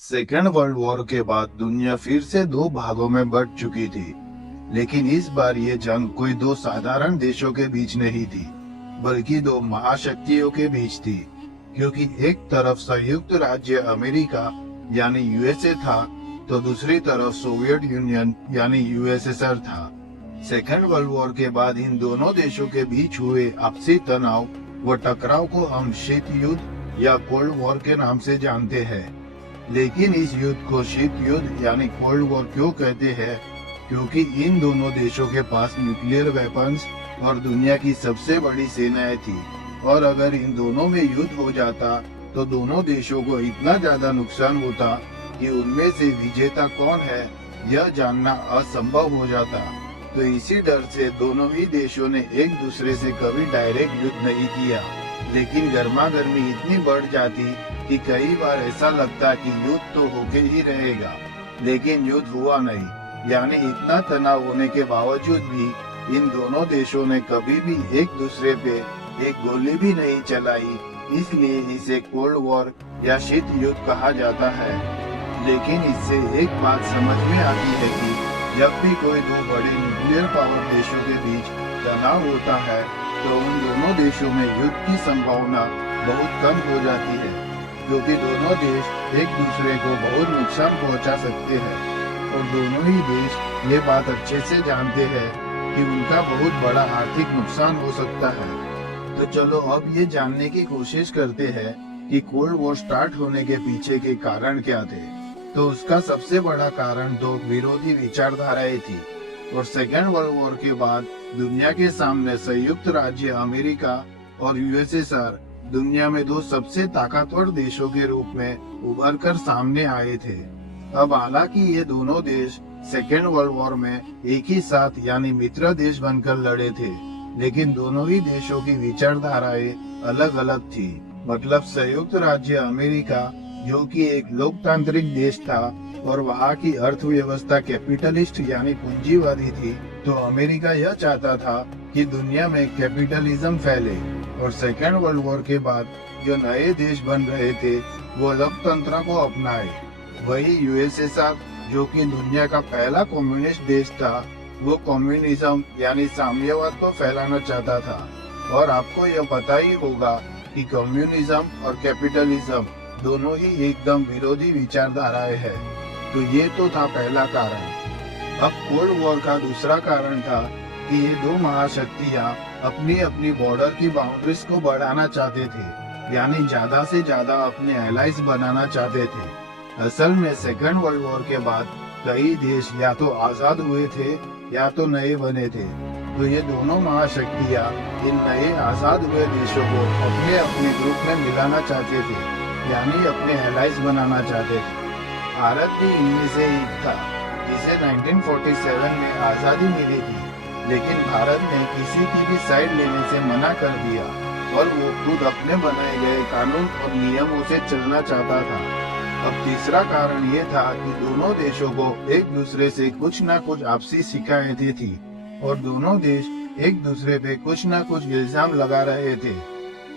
Second world war के बाद दुनिया फिर से दो भागों में बंट चुकी थी। लेकिन इस बार ये जंग कोई दो साधारण देशों के बीच नहीं थी, बल्कि दो महाशक्तियों के बीच थी। क्योंकि एक तरफ संयुक्त राज्य अमेरिका यानी यूएसए था, तो दूसरी तरफ सोवियत यूनियन यानी यूएसएसआर था। सेकेंड वर्ल्ड वॉर के बाद इन दोनों देशों के बीच हुए आपसी तनाव व टकराव को हम शीत युद्ध या कोल्ड वॉर के नाम से जानते हैं। लेकिन इस युद्ध को शीत युद्ध यानी कोल्ड वॉर क्यों कहते हैं? क्योंकि इन दोनों देशों के पास न्यूक्लियर वेपन्स और दुनिया की सबसे बड़ी सेनाएं थी, और अगर इन दोनों में युद्ध हो जाता तो दोनों देशों को इतना ज्यादा नुकसान होता कि उनमें से विजेता कौन है यह जानना असंभव हो जाता। तो इसी डर से दोनों ही देशों ने एक दूसरे से कभी डायरेक्ट युद्ध नहीं किया, लेकिन गर्मा गर्मी इतनी बढ़ जाती कि कई बार ऐसा लगता कि युद्ध तो होके ही रहेगा, लेकिन युद्ध हुआ नहीं। यानी इतना तनाव होने के बावजूद भी इन दोनों देशों ने कभी भी एक दूसरे पे एक गोली भी नहीं चलाई, इसलिए इसे कोल्ड वॉर या शीत युद्ध कहा जाता है। लेकिन इससे एक बात समझ में आती है कि जब भी कोई दो बड़े न्यूक्लियर पावर देशों के बीच तनाव होता है तो उन दोनों देशों में युद्ध की संभावना बहुत कम हो जाती है, क्योंकि दोनों देश एक दूसरे को बहुत नुकसान पहुंचा सकते हैं और दोनों ही देश ये बात अच्छे से जानते हैं कि उनका बहुत बड़ा आर्थिक नुकसान हो सकता है। तो चलो अब ये जानने की कोशिश करते हैं कि कोल्ड वॉर स्टार्ट होने के पीछे के कारण क्या थे। तो उसका सबसे बड़ा कारण दो विरोधी विचारधाराएं थी, और सेकेंड वर्ल्ड वॉर के बाद दुनिया के सामने संयुक्त राज्य अमेरिका और यूएसएसआर दुनिया में दो सबसे ताकतवर देशों के रूप में उभर कर सामने आए थे। अब हालांकि ये दोनों देश सेकेंड वर्ल्ड वॉर में एक ही साथ यानी मित्र देश बनकर लड़े थे, लेकिन दोनों ही देशों की विचारधाराएं अलग अलग थी। मतलब संयुक्त राज्य अमेरिका, जो कि एक लोकतांत्रिक देश था और वहाँ की अर्थव्यवस्था कैपिटलिस्ट यानी पूंजीवादी थी, तो अमेरिका यह चाहता था कि दुनिया में कैपिटलिज्म फैले। और सेकेंड वर्ल्ड वॉर के बाद जो नए देश बन रहे थे वो लोकतंत्र को अपनाए। वही यूएसएसआर, जो कि दुनिया का पहला कम्युनिस्ट देश था, वो कम्युनिज्म यानी साम्यवाद को फैलाना चाहता था। और आपको यह पता ही होगा कि कम्युनिज्म और कैपिटलिज्म दोनों ही एकदम विरोधी विचारधाराएं हैं। तो ये तो था पहला कारण। अब कोल्ड वॉर का दूसरा कारण था कि ये दो महाशक्तियां अपनी अपनी बॉर्डर की बाउंड्रीज को बढ़ाना चाहते थे, यानी ज्यादा से ज्यादा अपने एलाइज बनाना चाहते थे। असल में सेकेंड वर्ल्ड वॉर के बाद कई देश या तो आजाद हुए थे या तो नए बने थे। तो ये दोनों महाशक्तियां इन नए आजाद हुए देशों को अपने अपने ग्रुप में मिलाना चाहते थे, यानी अपने एलाइज बनाना चाहते थे। भारत भी इनमें से एक था, जिसे 1947 में आजादी मिली थी, लेकिन भारत ने किसी की भी साइड लेने से मना कर दिया और वो खुद अपने बनाए गए कानून और नियमों से चलना चाहता था। अब तीसरा कारण ये था कि दोनों देशों को एक दूसरे से कुछ न कुछ आपसी शिकायतें थी और दोनों देश एक दूसरे पे कुछ न कुछ इल्जाम लगा रहे थे।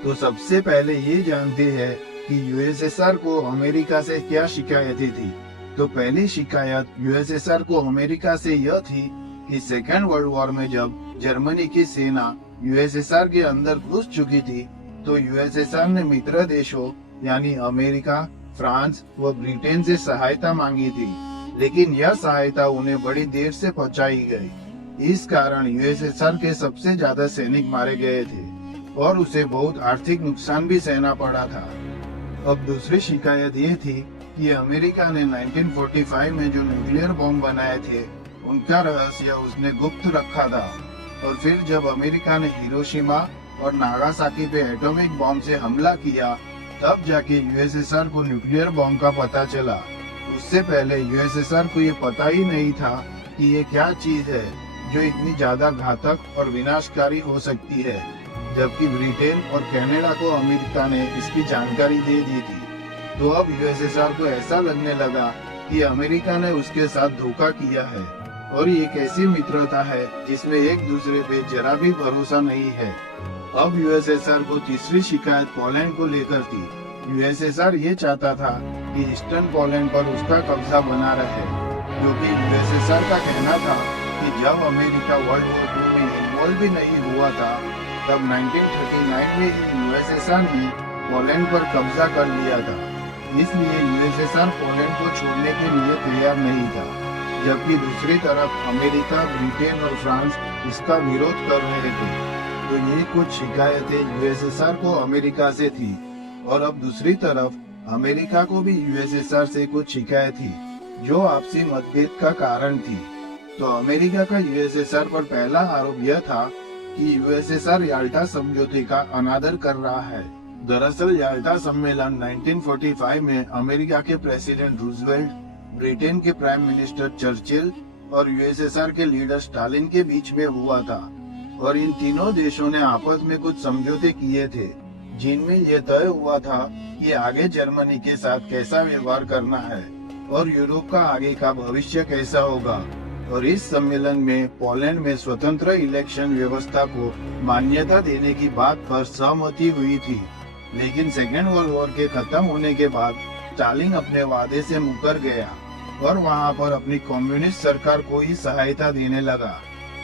तो सबसे पहले ये जानते हैं कि यूएसएसआर को अमेरिका से क्या शिकायतें थी। तो पहली शिकायत यूएसएसआर को अमेरिका से यह थी कि सेकेंड वर्ल्ड वॉर में जब जर्मनी की सेना यूएसएसआर के अंदर घुस चुकी थी, तो यूएसएसआर ने मित्र देशों यानी अमेरिका, फ्रांस व ब्रिटेन से सहायता मांगी थी, लेकिन यह सहायता उन्हें बड़ी देर से पहुंचाई गई। इस कारण यूएसएसआर के सबसे ज्यादा सैनिक मारे गए थे और उसे बहुत आर्थिक नुकसान भी सहना पड़ा था। अब दूसरी शिकायत ये थी कि अमेरिका ने 1945 में जो न्यूक्लियर बॉम्ब बनाए थे उनका रहस्य उसने गुप्त रखा था, और फिर जब अमेरिका ने हिरोशिमा और नागासाकी पे एटॉमिक बॉम्ब से हमला किया, तब जाके यूएसएसआर को न्यूक्लियर बॉम्ब का पता चला। उससे पहले यूएसएसआर को ये पता ही नहीं था कि ये क्या चीज है जो इतनी ज्यादा घातक और विनाशकारी हो सकती है, जबकि ब्रिटेन और कनाडा को अमेरिका ने इसकी जानकारी दे दी थी। तो अब यूएसएसआर को ऐसा लगने लगा कि अमेरिका ने उसके साथ धोखा किया है, और ये एक ऐसी मित्रता है जिसमें एक दूसरे पे जरा भी भरोसा नहीं है। अब यूएसएसआर को तीसरी शिकायत पोलैंड को लेकर थी, यूएसएसआर ये चाहता था कि ईस्टर्न पोलैंड पर उसका कब्जा बना रहे, क्योंकि यूएसएसआर का कहना था कि जब अमेरिका वर्ल्ड वॉर 2 में इन्वॉल्व भी नहीं हुआ था, तब 1939 में ही यूएसएसआर ने पोलैंड पर कब्जा कर लिया था। इसलिए यूएसएसआर पोलैंड को छोड़ने के लिए तैयार नहीं था, जबकि दूसरी तरफ अमेरिका, ब्रिटेन और फ्रांस इसका विरोध कर रहे थे। तो ये कुछ शिकायतें यूएसएसआर को अमेरिका से थी, और अब दूसरी तरफ अमेरिका को भी यूएसएसआर से कुछ शिकायत थी, जो आपसी मतभेद का कारण थी। तो अमेरिका का यूएसएसआर पर पहला आरोप यह था कि यूएसएसआर याल्टा समझौते का अनादर कर रहा है। दरअसल याल्टा सम्मेलन 1945 में अमेरिका के प्रेसिडेंट रूजवेल्ट, ब्रिटेन के प्राइम मिनिस्टर चर्चिल और यूएसएसआर के लीडर स्टालिन के बीच में हुआ था, और इन तीनों देशों ने आपस में कुछ समझौते किए थे, जिनमें यह तय हुआ था कि आगे जर्मनी के साथ कैसा व्यवहार करना है और यूरोप का आगे का भविष्य कैसा होगा। और इस सम्मेलन में पोलैंड में स्वतंत्र इलेक्शन व्यवस्था को मान्यता देने की बात पर सहमति हुई थी। लेकिन सेकेंड वर्ल्ड वॉर के खत्म होने के बाद स्टालिन अपने वादे से मुकर गया और वहां पर अपनी कम्युनिस्ट सरकार को ही सहायता देने लगा।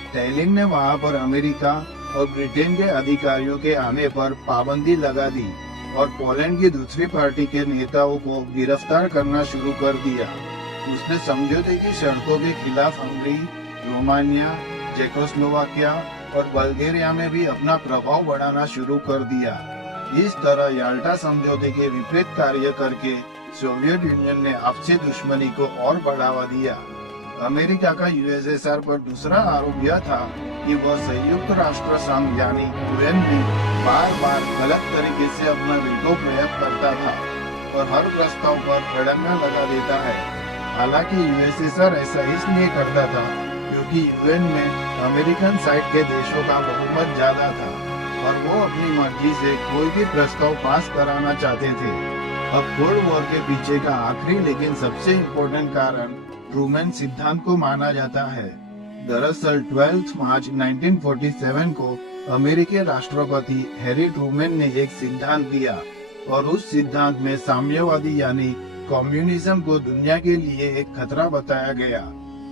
स्टालिन ने वहां पर अमेरिका और ब्रिटेन के अधिकारियों के आने पर पाबंदी लगा दी और पोलैंड की दूसरी पार्टी के नेताओं को गिरफ्तार करना शुरू कर दिया। उसने समझौते की शर्तों के खिलाफ हंगरी, रोमानिया, चेकोस्लोवाकिया और बल्गेरिया में भी अपना प्रभाव बढ़ाना शुरू कर दिया। इस तरह याल्टा समझौते के विपरीत कार्य करके सोवियत यूनियन ने आपसी दुश्मनी को और बढ़ावा दिया। अमेरिका का यूएसएसआर पर दूसरा आरोप यह था कि वह संयुक्त राष्ट्र संघ यानी यूएन में बार बार गलत तरीके से अपना वीटो प्रयोग करता था और हर प्रस्ताव पर अड़ंगा लगा देता है। हालांकि यूएसएसआर ऐसा इसलिए करता था क्योंकि यूएन में अमेरिकन साइड के देशों का बहुमत ज्यादा था और वो अपनी मर्जी से कोई भी प्रस्ताव पास कराना चाहते थे। अब कोल्ड वॉर के पीछे का आखिरी लेकिन सबसे इम्पोर्टेंट कारण ट्रूमैन सिद्धांत को माना जाता है। दरअसल 12 मार्च 1947 को अमेरिकी राष्ट्रपति हैरी ट्रूमैन ने एक सिद्धांत दिया और उस सिद्धांत में साम्यवादी यानी कम्युनिज्म को दुनिया के लिए एक खतरा बताया गया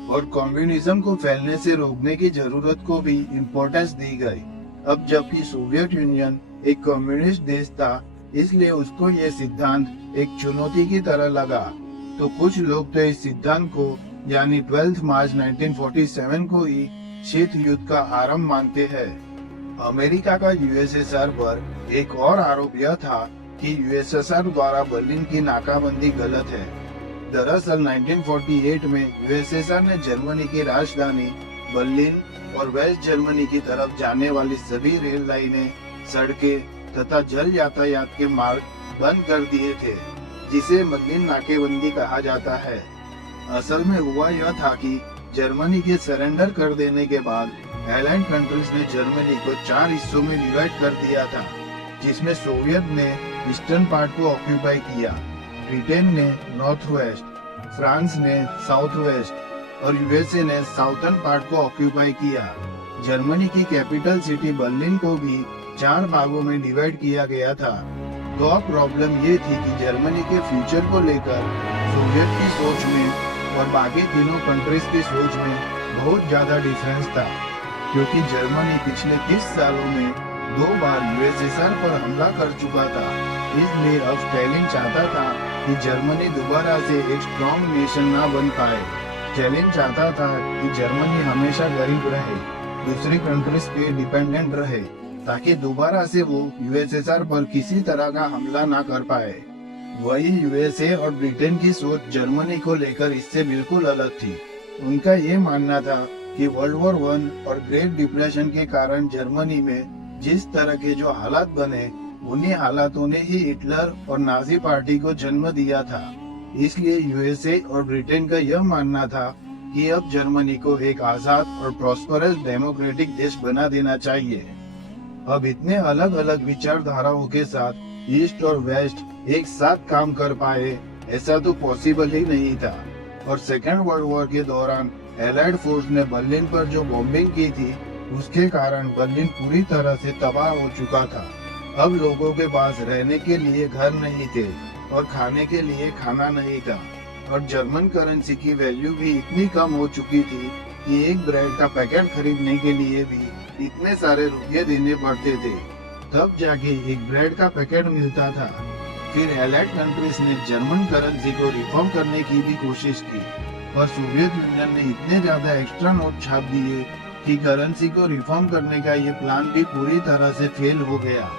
और कम्युनिज्म को फैलने से रोकने की जरूरत को भी इम्पोर्टेंस दी गई। अब जबकि सोवियत यूनियन एक कम्युनिस्ट देश था, इसलिए उसको यह सिद्धांत एक चुनौती की तरह लगा। तो कुछ लोग तो इस सिद्धांत को यानी 12 मार्च 1947 को ही शीत युद्ध का आरंभ मानते हैं। अमेरिका का यूएसएसआर पर एक और आरोप यह था कि यूएसएसआर द्वारा बर्लिन की नाकाबंदी गलत है। दरअसल 1948 में यूएसएसआर ने जर्मनी की राजधानी बर्लिन और वेस्ट जर्मनी की तरफ जाने वाली सभी रेल लाइनें, सड़कें तथा जल यातायात के मार्ग बंद कर दिए थे, जिसे बर्लिन नाकेबंदी कहा जाता है। असल में हुआ यह था कि जर्मनी के सरेंडर कर देने के बाद एलाइड कंट्रीज ने जर्मनी को 4 हिस्सों में डिवाइड कर दिया था, जिसमें सोवियत ने ईस्टर्न पार्ट को ऑक्यूपाई किया, ब्रिटेन ने नॉर्थ वेस्ट, फ्रांस ने साउथ वेस्ट और यूएसए ने साउथर्न पार्ट को ऑक्यूपाई किया। जर्मनी की कैपिटल सिटी बर्लिन को भी 4 भागों में डिवाइड किया गया था। तो अब प्रॉब्लम ये थी कि जर्मनी के फ्यूचर को लेकर सोवियत की सोच में और बाकी तीनों कंट्रीज की सोच में बहुत ज्यादा डिफरेंस था, क्योंकि जर्मनी पिछले 30 सालों में 2 बार यूएसएसआर पर हमला कर चुका था। इसलिए अब स्टालिन चाहता था कि जर्मनी दोबारा से एक स्ट्रॉन्ग नेशन ना बन पाए। स्टालिन चाहता था कि जर्मनी हमेशा गरीब रहे, दूसरी कंट्रीज पे डिपेंडेंट रहे, ताकि दोबारा से वो यूएसएसआर पर किसी तरह का हमला ना कर पाए। वही यूएसए और ब्रिटेन की सोच जर्मनी को लेकर इससे बिल्कुल अलग थी। उनका ये मानना था कि वर्ल्ड वॉर 1 और ग्रेट डिप्रेशन के कारण जर्मनी में जिस तरह के जो हालात बने, उन्हीं हालातों ने ही हिटलर और नाजी पार्टी को जन्म दिया था। इसलिए यूएसए और ब्रिटेन का यह मानना था कि अब जर्मनी को एक आजाद और प्रॉस्परस डेमोक्रेटिक देश बना देना चाहिए। अब इतने अलग अलग विचारधाराओं के साथ ईस्ट और वेस्ट एक साथ काम कर पाए, ऐसा तो पॉसिबल ही नहीं था। और सेकेंड वर्ल्ड वॉर के दौरान एलाइड फोर्स ने बर्लिन पर जो बॉम्बिंग की थी, उसके कारण बर्लिन पूरी तरह से तबाह हो चुका था अब लोगों के पास रहने के लिए घर नहीं थे और खाने के लिए खाना नहीं था, और जर्मन करेंसी की वैल्यू भी इतनी कम हो चुकी थी कि एक ब्रेड का पैकेट खरीदने के लिए भी इतने सारे रुपये देने पड़ते थे। तब जाके एक ब्रेड का पैकेट मिलता था। फिर एलाइड कंट्रीज ने जर्मन करेंसी को रिफॉर्म करने की भी कोशिश की, पर सोवियत यूनियन ने इतने ज्यादा एक्स्ट्रा नोट छाप दिए कि करेंसी को रिफॉर्म करने का ये प्लान भी पूरी तरह से फेल हो गया।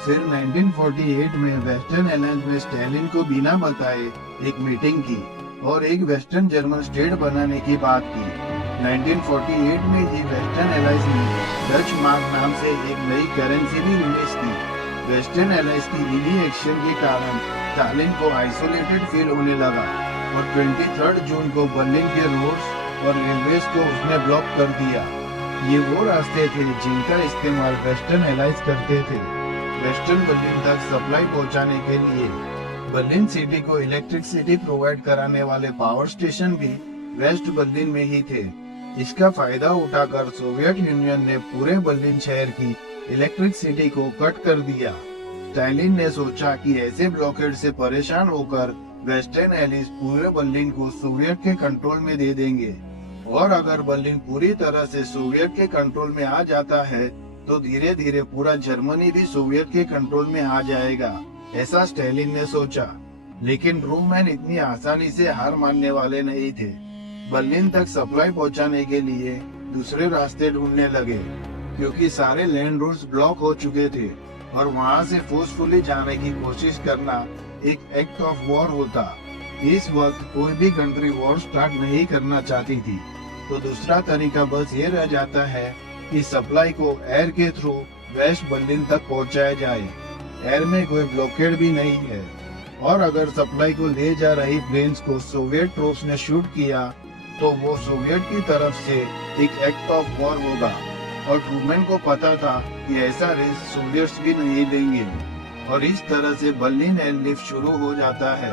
फिर 1948 में वेस्टर्न एलायंस ने स्टालिन को बिना बताए एक मीटिंग की और एक वेस्टर्न जर्मन स्टेट बनाने की बात की। 1948 में ही वेस्टर्न एलायंस ने डच मार्क नाम से एक नई करेंसी भी रिलीज की। वेस्टर्न एलायंस की इन्हीं एक्शन के कारण स्टालिन को आइसोलेटेड फील होने लगा और 23 जून को बर्लिन के रोड्स और रेलवेज को उसने ब्लॉक कर दिया। ये वो रास्ते थे जिनका इस्तेमाल वेस्टर्न एलायंस करते थे वेस्टर्न बर्लिन तक सप्लाई पहुंचाने के लिए। बर्लिन सिटी को इलेक्ट्रिसिटी प्रोवाइड कराने वाले पावर स्टेशन भी वेस्ट बर्लिन में ही थे। इसका फायदा उठाकर सोवियत यूनियन ने पूरे बर्लिन शहर की इलेक्ट्रिसिटी को कट कर दिया। स्टालिन ने सोचा कि ऐसे ब्लॉकेड से परेशान होकर वेस्टर्न एलायंस पूरे बर्लिन को सोवियत के कंट्रोल में दे देंगे, और अगर बर्लिन पूरी तरह से सोवियत के कंट्रोल में आ जाता है तो धीरे धीरे पूरा जर्मनी भी सोवियत के कंट्रोल में आ जाएगा, ऐसा स्टालिन ने सोचा। लेकिन रूममैन इतनी आसानी से हार मानने वाले नहीं थे। बर्लिन तक सप्लाई पहुंचाने के लिए दूसरे रास्ते ढूंढने लगे, क्योंकि सारे लैंड रूट्स ब्लॉक हो चुके थे और वहां से फोर्सफुली जाने की कोशिश करना एक एक्ट ऑफ वॉर होता। इस वक्त कोई भी कंट्री वॉर स्टार्ट नहीं करना चाहती थी, तो दूसरा तरीका बस ये रह जाता है कि सप्लाई को एयर के थ्रू वेस्ट बर्लिन तक पहुंचाया जाए। एयर में कोई ब्लॉकेड भी नहीं है, और अगर सप्लाई को ले जा रही प्लेन्स को सोवियत ट्रूप्स ने शूट किया तो वो सोवियत की तरफ से एक एक्ट ऑफ वॉर होगा, और ट्रूमैन को पता था कि ऐसा रिस्क सोवियट्स भी नहीं लेंगे। और इस तरह से बर्लिन एयरलिफ्ट शुरू हो जाता है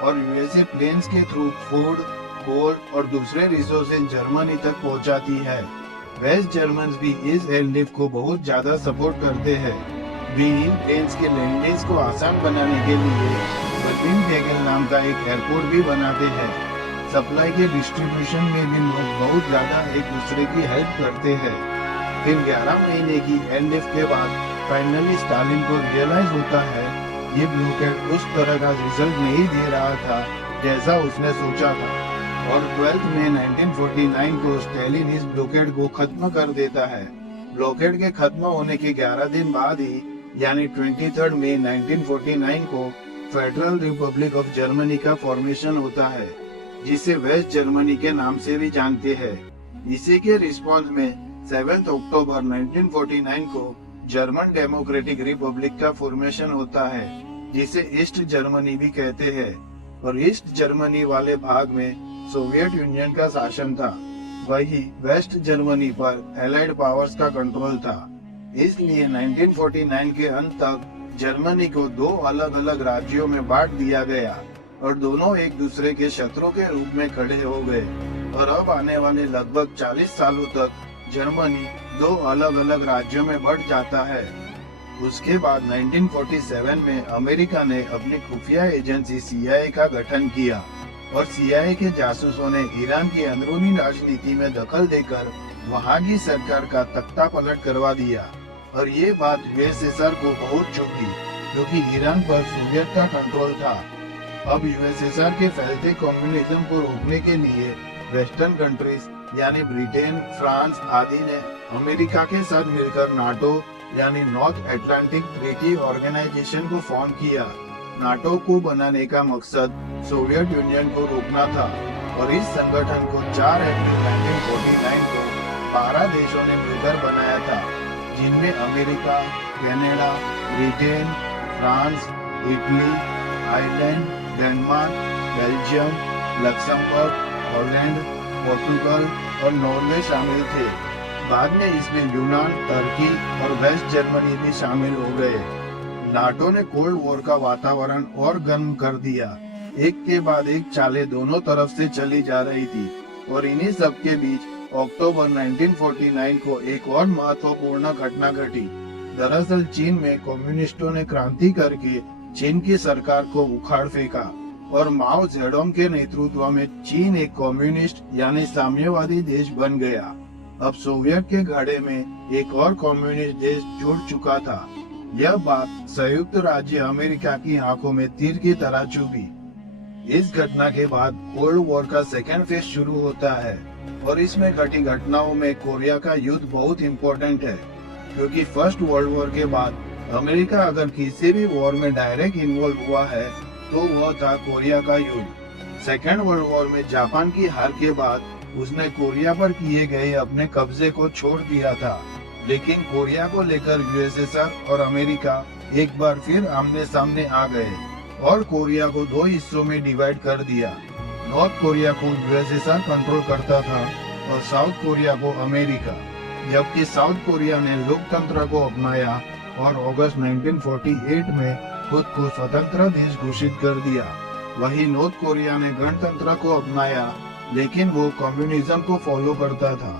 और यूएसए प्लेन्स के थ्रू फूड, कोल और दूसरे रिसोर्सेज जर्मनी तक पहुंचाती है। वेस्ट जर्मन्स भी इस एयरलिफ्ट को बहुत ज्यादा सपोर्ट करते हैं। वे इन प्लेन्स के लैंडिंग्स को आसान बनाने के लिए बर्लिन टेगल नाम का एक एयरपोर्ट भी बनाते हैं। सप्लाई के डिस्ट्रीब्यूशन में भी लोग बहुत ज्यादा एक दूसरे की हेल्प करते हैं। फिर 11 महीने की एयरलिफ्ट के बाद फाइनली स्टालिन को रियलाइज होता है ये ब्लॉकेड उस तरह का रिजल्ट नहीं दे रहा था जैसा उसने सोचा था, और 12 मई 1949 को स्टालिन इस ब्लॉकेड को खत्म कर देता है। ब्लॉकेड के खत्म होने के 11 दिन बाद ही यानी 23 मई 1949 को फेडरल रिपब्लिक ऑफ जर्मनी का फॉर्मेशन होता है, जिसे वेस्ट जर्मनी के नाम से भी जानते हैं। इसी के रिस्पॉन्स में 7 अक्टूबर 1949 को जर्मन डेमोक्रेटिक रिपब्लिक का फॉर्मेशन होता है, जिसे ईस्ट जर्मनी भी कहते हैं। और ईस्ट जर्मनी वाले भाग में सोवियत यूनियन का शासन था, वही वेस्ट जर्मनी पर एलाइड पावर्स का कंट्रोल था। इसलिए 1949 के अंत तक जर्मनी को दो अलग अलग राज्यों में बांट दिया गया और दोनों एक दूसरे के शत्रु के रूप में खड़े हो गए। और अब आने वाले लगभग 40 सालों तक जर्मनी दो अलग अलग राज्यों में बढ़ जाता है। उसके बाद 1947 में अमेरिका ने अपनी खुफिया एजेंसी CIA का गठन किया और CIA के जासूसों ने ईरान की अंदरूनी राजनीति में दखल देकर वहां की सरकार का तख्ता पलट करवा दिया। और ये बात USSR को बहुत चुभी, क्योंकि ईरान पर सोवियत का कंट्रोल था। अब USSR के फैलते कम्युनिज्म को रोकने के लिए वेस्टर्न कंट्रीज यानी ब्रिटेन, फ्रांस आदि ने अमेरिका के साथ मिलकर नाटो यानी नॉर्थ अटलांटिक ट्रीटी ऑर्गेनाइजेशन को फॉर्म किया। नाटो को बनाने का मकसद सोवियत यूनियन को रोकना था और इस संगठन को 4 अप्रैल 1949 को 12 देशों ने मिलकर बनाया था, जिनमें America, Canada, Britain, France, Italy, Ireland, Denmark, Belgium, Luxembourg, Holland, Portugal और नॉर्वे शामिल थे। बाद में इसमें यूनान, तुर्की और वेस्ट जर्मनी भी शामिल हो गए। नाटो ने कोल्ड वॉर का वातावरण और गर्म कर दिया। एक के बाद एक चालें दोनों तरफ से चली जा रही थी और इन्हीं सब के बीच अक्टूबर 1949 को एक और महत्वपूर्ण घटना घटी। दरअसल चीन में कम्युनिस्टों ने क्रांति करके चीन की सरकार को उखाड़ फेंका और माओ जेडोंग के नेतृत्व में चीन एक कम्युनिस्ट यानी साम्यवादी देश बन गया। अब सोवियत के घड़े में एक और कम्युनिस्ट देश जुड़ चुका था। यह बात संयुक्त राज्य अमेरिका की आंखों में तीर की तरह चुभी। इस घटना के बाद कोल्ड वॉर का सेकेंड फेज शुरू होता है और इसमें घटी घटनाओं में कोरिया का युद्ध बहुत इम्पोर्टेंट है, क्योंकि फर्स्ट वर्ल्ड वॉर के बाद अमेरिका अगर किसी भी वॉर में डायरेक्ट इन्वॉल्व हुआ है तो वह था कोरिया का युद्ध। सेकेंड वर्ल्ड वॉर में जापान की हार के बाद उसने कोरिया पर किए गए अपने कब्जे को छोड़ दिया था, लेकिन कोरिया को लेकर यूएसएसआर और अमेरिका एक बार फिर आमने सामने आ गए और कोरिया को दो हिस्सों में डिवाइड कर दिया। नॉर्थ कोरिया को यूएसएसआर कंट्रोल करता था और साउथ कोरिया को अमेरिका, जबकि साउथ कोरिया ने लोकतंत्र को अपनाया और अगस्त 1948 में खुद को स्वतंत्र देश घोषित कर दिया। वहीं नॉर्थ कोरिया ने गणतंत्र को अपनाया, लेकिन वो कम्युनिज्म को फॉलो करता था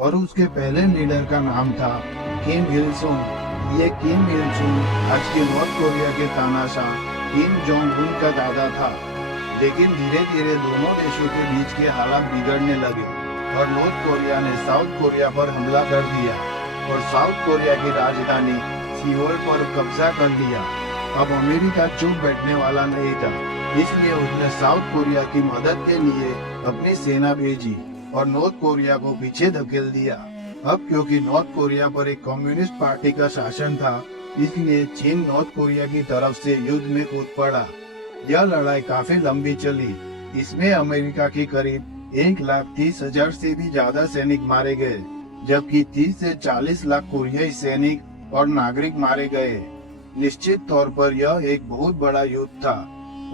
और उसके पहले लीडर का नाम था किम इल सुंग। ये किम इल सुंग आज के नॉर्थ कोरिया के तानाशाह किम जोंग उन का दादा था। लेकिन धीरे धीरे दोनों देशों के बीच के हालात बिगड़ने लगे और नॉर्थ कोरिया ने साउथ कोरिया पर हमला कर दिया और साउथ कोरिया की राजधानी सियोल पर कब्जा कर लिया। अब अमेरिका चुप बैठने वाला नहीं था, इसलिए उसने साउथ कोरिया की मदद के लिए अपनी सेना भेजी और नॉर्थ कोरिया को पीछे धकेल दिया। अब क्योंकि नॉर्थ कोरिया पर एक कम्युनिस्ट पार्टी का शासन था, इसलिए चीन नॉर्थ कोरिया की तरफ से युद्ध में कूद पड़ा। यह लड़ाई काफी लंबी चली। इसमें अमेरिका के करीब 1,30,000 से भी ज्यादा सैनिक मारे गए, जबकि 30 से 40 लाख कोरियाई सैनिक और नागरिक मारे गए। निश्चित तौर पर यह एक बहुत बड़ा युद्ध था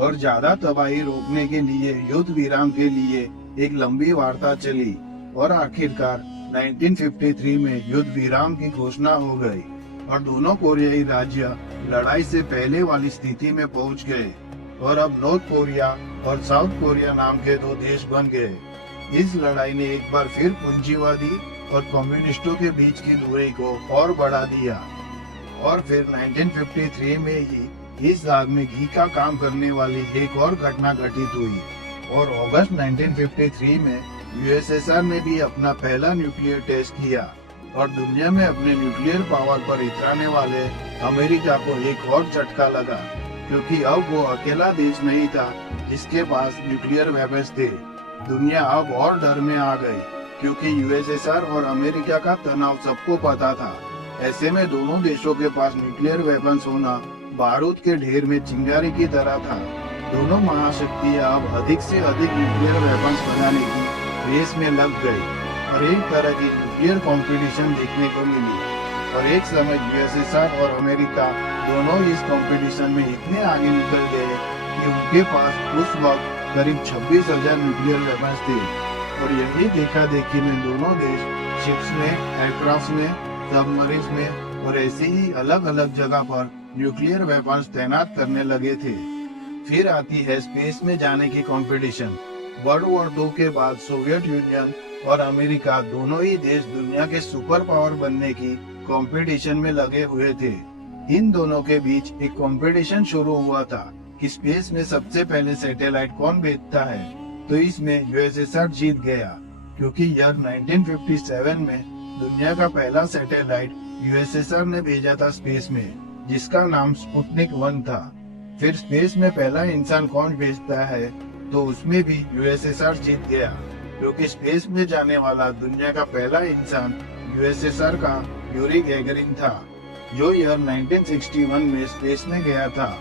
और ज्यादा तबाही रोकने के लिए युद्ध विराम के लिए एक लंबी वार्ता चली और आखिरकार 1953 में युद्ध विराम की घोषणा हो गई और दोनों कोरियाई राज्य लड़ाई से पहले वाली स्थिति में पहुंच गए और अब नॉर्थ कोरिया और साउथ कोरिया नाम के दो देश बन गए। इस लड़ाई ने एक बार फिर पूंजीवादी और कम्युनिस्टों के बीच की दूरी को और बढ़ा दिया और फिर 1953 में ही इस आग में घी का काम करने वाली एक और घटना घटित हुई और अगस्त 1953 में यूएसएसआर ने भी अपना पहला न्यूक्लियर टेस्ट किया और दुनिया में अपने न्यूक्लियर पावर पर इतराने वाले अमेरिका को एक और झटका लगा, क्योंकि अब वो अकेला देश नहीं था जिसके पास न्यूक्लियर वेपन्स थे। दुनिया अब और डर में आ गई, क्योंकि यूएसएसआर और अमेरिका का तनाव सबको पता था। ऐसे में दोनों देशों के पास न्यूक्लियर वेपन्स होना बारूद के ढेर में चिंगारी की तरह था। दोनों महाशक्तियां अब अधिक से अधिक न्यूक्लियर वेपन्स बनाने की रेस में लग गई और एक तरह की न्यूक्लियर कंपटीशन देखने को मिली और एक समय यूएसएसआर और अमेरिका दोनों इस कंपटीशन में इतने आगे निकल गए कि उनके पास उस वक्त करीब 26,000 न्यूक्लियर वेपन्स थे और यही देखा देखी में दोनों देश शिप्स में, एयरक्राफ्ट में, सबमरीन में और ऐसे ही अलग अलग जगह पर न्यूक्लियर वेपन्स तैनात करने लगे थे। फिर आती है स्पेस में जाने की कंपटीशन। वर्ल्ड वॉर 2 के बाद सोवियत यूनियन और अमेरिका दोनों ही देश दुनिया के सुपर पावर बनने की कंपटीशन में लगे हुए थे। इन दोनों के बीच एक कंपटीशन शुरू हुआ था कि स्पेस में सबसे पहले सैटेलाइट कौन भेजता है, तो इसमें यूएसएसआर जीत गया, क्योंकि ईयर 1957 में दुनिया का पहला सैटेलाइट यूएसएसआर ने भेजा था स्पेस में, जिसका नाम स्पुतनिक 1 था। फिर स्पेस में पहला इंसान कौन भेजता है, तो उसमें भी यूएसएसआर जीत गया, क्योंकि स्पेस में जाने वाला दुनिया का पहला इंसान यूएसएसआर का यूरी गैगरिन था, जो ईयर 1961 में स्पेस में गया था।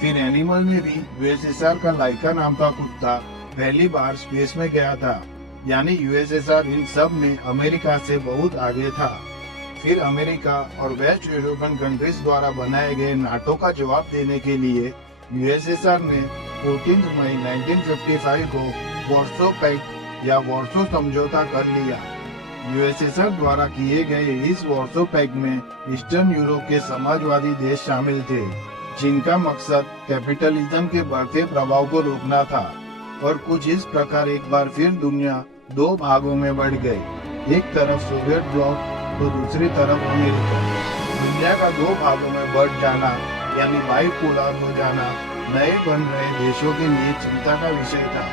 फिर एनिमल में भी यूएसएसआर का लाइका नाम का कुत्ता पहली बार स्पेस में गया था, यानी यूएसएसआर इन सब में अमेरिका से बहुत आगे था। फिर अमेरिका और वेस्ट यूरोपियन कंट्रीज द्वारा बनाए गए नाटो का जवाब देने के लिए यूएसएसआर ने 14 मई 1955 को वॉर्सो पैक्ट या वॉर्सो समझौता कर लिया। यूएसएसआर द्वारा किए गए इस वॉर्सो पैक्ट में ईस्टर्न यूरोप के समाजवादी देश शामिल थे, जिनका मकसद कैपिटलिज्म के बढ़ते प्रभाव को रोकना था। और कुछ इस प्रकार एक बार फिर दुनिया दो भागों में बढ़ गई, एक तरफ सोवियत ब्लॉक तो दूसरी तरफ अमेरिका। दुनिया दुनिया का दो भागों में बढ़ जाना यानी बाइपोलर हो जाना नए बन रहे देशों के लिए चिंता का विषय था,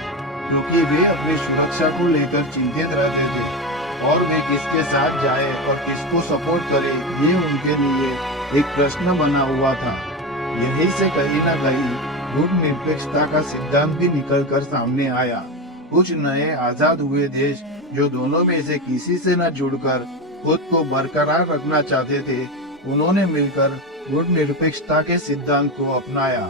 क्योंकि वे अपनी सुरक्षा को लेकर चिंतित रहते थे और वे किसके साथ जाए और किसको सपोर्ट करे ये उनके लिए एक प्रश्न बना हुआ था। यही से कहीं न कहीं गुटनिरपेक्षता का सिद्धांत भी निकलकर सामने आया। कुछ नए आजाद हुए देश जो दोनों में से किसी से न जुड़कर खुद को बरकरार रखना चाहते थे, उन्होंने मिलकर गुटनिरपेक्षता के सिद्धांत को अपनाया।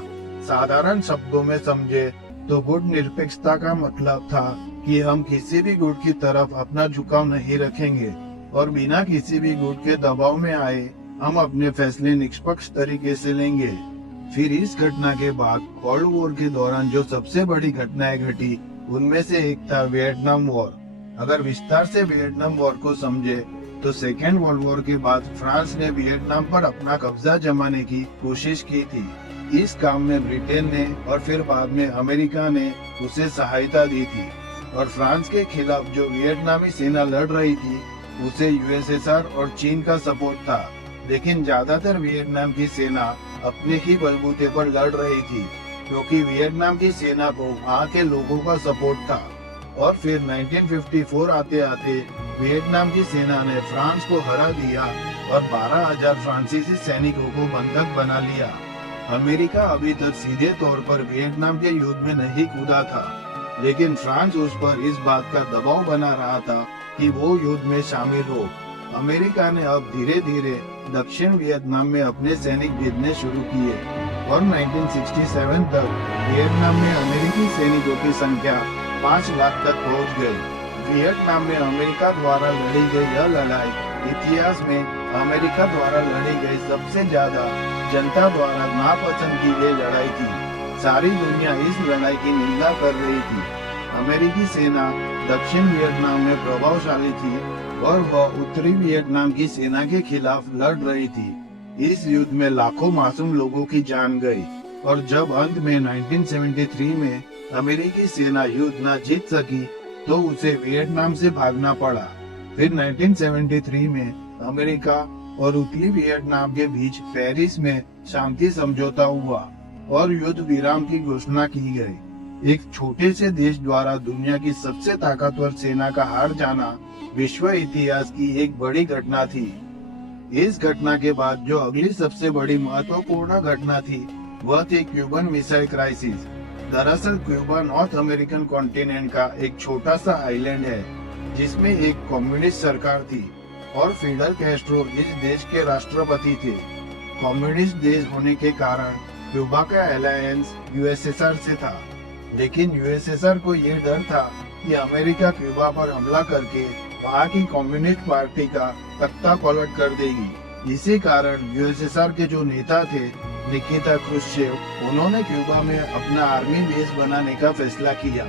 साधारण शब्दों में समझे तो गुटनिरपेक्षता का मतलब था कि हम किसी भी गुट की तरफ अपना झुकाव नहीं रखेंगे और बिना किसी भी गुट के दबाव में आए हम अपने फैसले निष्पक्ष तरीके से लेंगे। फिर इस घटना के बाद कोल्ड वॉर के दौरान जो सबसे बड़ी घटनाएं घटी उनमें से एक था वियतनाम वॉर। अगर विस्तार से वियतनाम वॉर को समझे तो सेकेंड वर्ल्ड वॉर के बाद फ्रांस ने वियतनाम पर अपना कब्जा जमाने की कोशिश की थी। इस काम में ब्रिटेन ने और फिर बाद में अमेरिका ने उसे सहायता दी थी और फ्रांस के खिलाफ जो वियतनामी सेना लड़ रही थी उसे यूएसएसआर और चीन का सपोर्ट था। लेकिन ज्यादातर वियतनाम की सेना अपने ही बलबूते पर लड़ रही थी, क्योंकि वियतनाम की सेना को वहाँ के लोगों का सपोर्ट था। और फिर 1954 आते आते वियतनाम की सेना ने फ्रांस को हरा दिया और 12,000 फ्रांसीसी सैनिकों को बंधक बना लिया। अमेरिका अभी तक सीधे तौर पर वियतनाम के युद्ध में नहीं कूदा था, लेकिन फ्रांस उस पर इस बात का दबाव बना रहा था कि वो युद्ध में शामिल हो। अमेरिका ने अब धीरे धीरे दक्षिण वियतनाम में अपने सैनिक भेजने शुरू किए और 1967 तक वियतनाम में अमेरिकी सैनिकों की संख्या 5 लाख तक पहुंच गई। वियतनाम में अमेरिका द्वारा लड़ी गई यह लड़ाई इतिहास में अमेरिका द्वारा लड़ी गई सबसे ज्यादा जनता द्वारा नापसंद की गई लड़ाई थी। सारी दुनिया इस लड़ाई की निंदा कर रही थी। अमेरिकी सेना दक्षिण वियतनाम में प्रभावशाली थी और वह उत्तरी वियतनाम की सेना के खिलाफ लड़ रही थी। इस युद्ध में लाखों मासूम लोगों की जान गई और जब अंत में 1973 में अमेरिकी सेना युद्ध न जीत सकी तो उसे वियतनाम से भागना पड़ा। फिर 1973 में अमेरिका और उत्तरी वियतनाम के बीच पेरिस में शांति समझौता हुआ और युद्ध विराम की घोषणा की गई। एक छोटे से देश द्वारा दुनिया की सबसे ताकतवर सेना का हार जाना विश्व इतिहास की एक बड़ी घटना थी। इस घटना के बाद जो अगली सबसे बड़ी महत्वपूर्ण घटना थी वह थी क्यूबन मिसाइल क्राइसिस। दरअसल क्यूबा नॉर्थ अमेरिकन कॉन्टिनेंट का एक छोटा सा आइलैंड है जिसमें एक कम्युनिस्ट सरकार थी और फिडेल कैस्ट्रो इस देश के राष्ट्रपति थे। कम्युनिस्ट देश होने के कारण क्यूबा का अलायंस यूएसएसआर से था, लेकिन यूएसएसआर को ये डर था कि अमेरिका क्यूबा पर हमला करके वहाँ की कम्युनिस्ट पार्टी का तख्ता पलट कर देगी। इसी कारण यूएसएसआर के जो नेता थे निकिता क्रुश्चेव, उन्होंने क्यूबा में अपना आर्मी बेस बनाने का फैसला किया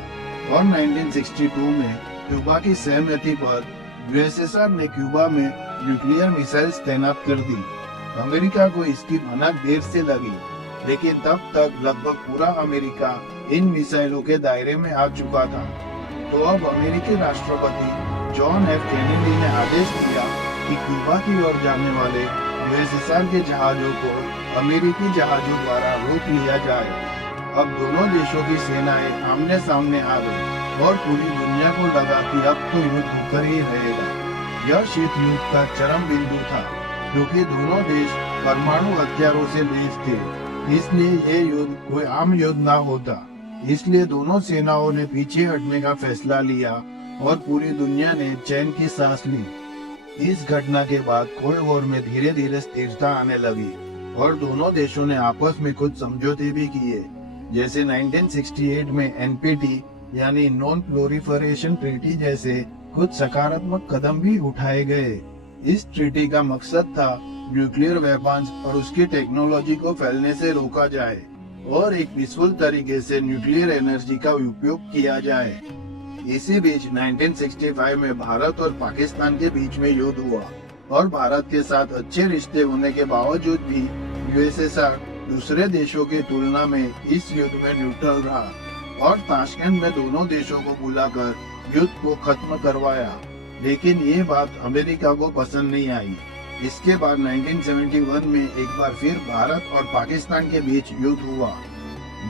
और 1962 में क्यूबा की सहमति पर यूएसएसआर ने क्यूबा में न्यूक्लियर मिसाइल्स तैनात कर दी। अमेरिका को इसकी भनक देर से लगी, लेकिन तब तक लगभग पूरा अमेरिका इन मिसाइलों के दायरे में आ चुका था। तो अब अमेरिकी राष्ट्रपति जॉन एफ कैनेडी ने आदेश दिया कि क्यूबा की ओर जाने वाले यूएसएसआर के जहाजों को अमेरिकी जहाजों द्वारा रोक लिया जाए। अब दोनों देशों की सेनाएं आमने सामने आ गई और पूरी दुनिया को लगा कि अब तो युद्ध होकर ही रहेगा। यह शीत युद्ध का चरम बिंदु था, क्योंकि दोनों देश परमाणु हथियारों से लैस थे। इसलिए ये युद्ध कोई आम युद्ध ना होता। इसलिए दोनों सेनाओं ने पीछे हटने का फैसला लिया और पूरी दुनिया ने चैन की सांस ली। इस घटना के बाद कोल्ड वॉर में धीरे धीरे स्थिरता आने लगी और दोनों देशों ने आपस में कुछ समझौते भी किए, जैसे 1968 में एनपीटी यानी नॉन प्रोलिफरेशन ट्रीटी जैसे कुछ सकारात्मक कदम भी उठाए गए। इस ट्रीटी का मकसद था न्यूक्लियर वेपन्स और उसकी टेक्नोलॉजी को फैलने से रोका जाए और एक पीसफुल तरीके से न्यूक्लियर एनर्जी का उपयोग किया जाए। इसी बीच 1965 में भारत और पाकिस्तान के बीच में युद्ध हुआ और भारत के साथ अच्छे रिश्ते होने के बावजूद भी यूएसएसआर दूसरे देशों की तुलना में इस युद्ध में न्यूट्रल रहा और ताशकंद में दोनों देशों को बुलाकर युद्ध को खत्म करवाया। लेकिन ये बात अमेरिका को पसंद नहीं आई इसके बाद 1971 में एक बार फिर भारत और पाकिस्तान के बीच युद्ध हुआ,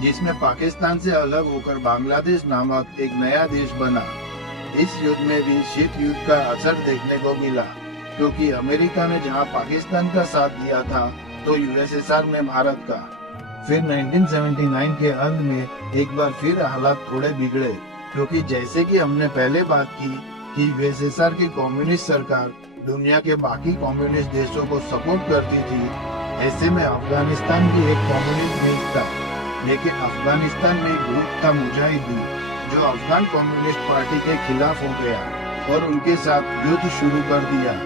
जिसमें पाकिस्तान से अलग होकर बांग्लादेश नामक एक नया देश बना। इस युद्ध में भी शीत युद्ध का असर देखने को मिला, क्योंकि अमेरिका ने जहां पाकिस्तान का साथ दिया था तो यूएसएसआर ने भारत का। फिर 1979 के अंत में एक बार फिर हालात थोड़े बिगड़े, क्योंकि जैसे कि हमने पहले बात की कि यूएसएसआर की कम्युनिस्ट सरकार दुनिया के बाकी कम्युनिस्ट देशों को सपोर्ट करती थी। ऐसे में अफगानिस्तान भी एक कम्युनिस्ट देश था, लेकिन अफगानिस्तान में एक ग्रुप था मुजाहिदीन, जो अफगान कम्युनिस्ट पार्टी के खिलाफ हो गया और उनके साथ युद्ध शुरू कर दिया।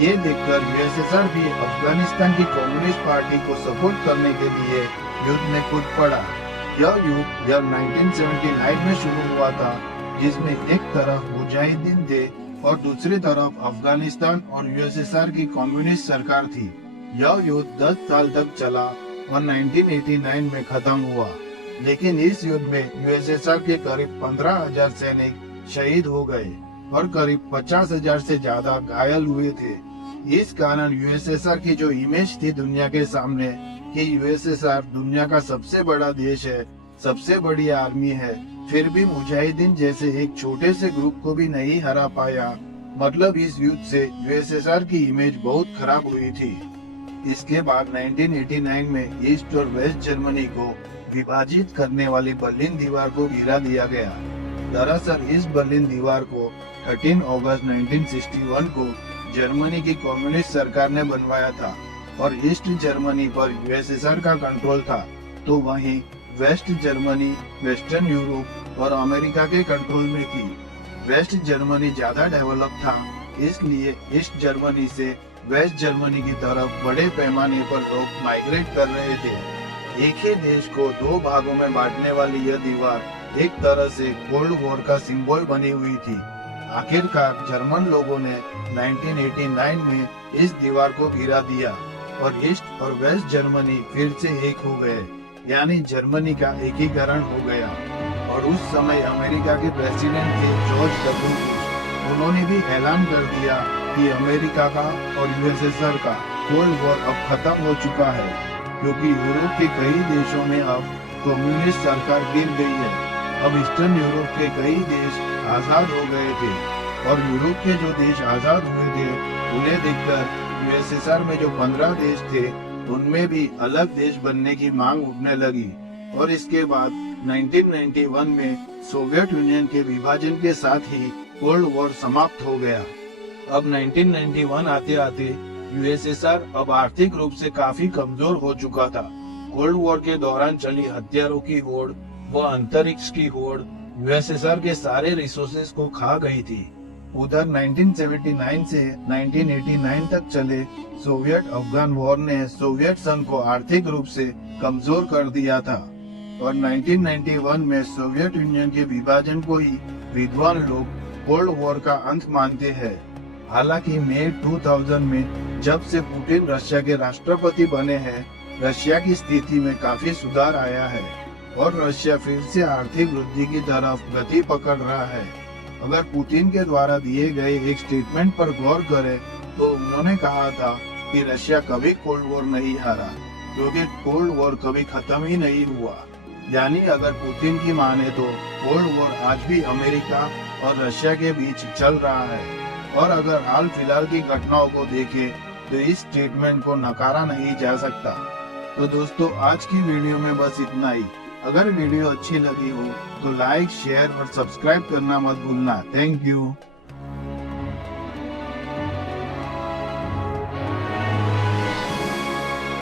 ये देखकर यूएसएसआर भी अफगानिस्तान की कम्युनिस्ट पार्टी को सपोर्ट करने के लिए युद्ध में कूद पड़ा। यह युद्ध जब 1979 में शुरू हुआ था, जिसमें एक तरफ मुजाहिदीन थे और दूसरी तरफ अफगानिस्तान और यूएसएसआर की कम्युनिस्ट सरकार थी। यह युद्ध 10 साल तक चला और 1989 में खत्म हुआ, लेकिन इस युद्ध में यूएसएसआर के करीब 15,000 सैनिक शहीद हो गए और करीब 50,000 से ज्यादा घायल हुए थे। इस कारण यूएसएसआर की जो इमेज थी दुनिया के सामने कि यूएसएसआर दुनिया का सबसे बड़ा देश है, सबसे बड़ी आर्मी है, फिर भी मुजाहिदीन जैसे एक छोटे से ग्रुप को भी नहीं हरा पाया। मतलब इस युद्ध से यूएसएसआर की इमेज बहुत खराब हुई थी। इसके बाद 1989 में ईस्ट और वेस्ट जर्मनी को विभाजित करने वाली बर्लिन दीवार को गिरा दिया गया। दरअसल इस बर्लिन दीवार को 13 अगस्त 1961 को जर्मनी की कम्युनिस्ट सरकार ने बनवाया था और ईस्ट जर्मनी पर यूएसएसआर का कंट्रोल था, तो वहीं वेस्ट जर्मनी वेस्टर्न यूरोप और अमेरिका के कंट्रोल में थी। वेस्ट जर्मनी ज्यादा डेवलप था, इसलिए ईस्ट जर्मनी से वेस्ट जर्मनी की तरफ बड़े पैमाने पर लोग माइग्रेट कर रहे थे। एक ही देश को दो भागों में बांटने वाली यह दीवार एक तरह से कोल्ड वॉर का सिंबल बनी हुई थी। आखिरकार जर्मन लोगों ने 1989 में इस दीवार को गिरा दिया और ईस्ट और वेस्ट जर्मनी फिर से एक हो गए, यानी जर्मनी का एकीकरण हो गया। और उस समय अमेरिका के प्रेसिडेंट थे जॉर्ज डब्ल्यू बुश। उन्होंने भी ऐलान कर दिया कि अमेरिका का और यूएसएसआर का कोल्ड वॉर अब खत्म हो चुका है, क्योंकि यूरोप के कई देशों में अब कम्युनिस्ट सरकार गिर गई है। अब ईस्टर्न यूरोप के कई देश आजाद हो गए थे और यूरोप के जो देश आजाद हुए थे उन्हें देखकर यूएसएसआर में जो 15 देश थे उनमें भी अलग देश बनने की मांग उठने लगी। और इसके बाद 1991 में सोवियत यूनियन के विभाजन के साथ ही कोल्ड वॉर समाप्त हो गया। अब 1991 आते आते यूएसएसआर अब आर्थिक रूप से काफी कमजोर हो चुका था। कोल्ड वॉर के दौरान चली हथियारों की होड़ व अंतरिक्ष की होड़ यूएसएसआर के सारे रिसोर्सेज को खा गई थी। उधर 1979 से 1989 तक चले सोवियत अफगान वॉर ने सोवियत संघ को आर्थिक रूप से कमजोर कर दिया था और 1991 में सोवियत यूनियन के विभाजन को ही विद्वान लोग कोल्ड वॉर का अंत मानते हैं। हालांकि मई 2000 में जब से पुतिन रशिया के राष्ट्रपति बने हैं, रशिया की स्थिति में काफी सुधार आया है और रशिया फिर से आर्थिक वृद्धि की तरफ गति पकड़ रहा है। अगर पुतिन के द्वारा दिए गए एक स्टेटमेंट पर गौर करें तो उन्होंने कहा था कि रशिया कभी कोल्ड वॉर नहीं हारा, क्योंकि कोल्ड वॉर कभी खत्म ही नहीं हुआ। यानी अगर पुतिन की माने तो कोल्ड वॉर आज भी अमेरिका और रशिया के बीच चल रहा है। और अगर हाल फिलहाल की घटनाओं को देखें तो इस स्टेटमेंट को नकारा नहीं जा सकता। तो दोस्तों आज की वीडियो में बस इतना ही। अगर वीडियो अच्छी लगी हो तो लाइक, शेयर और सब्सक्राइब करना मत भूलना। Thank you.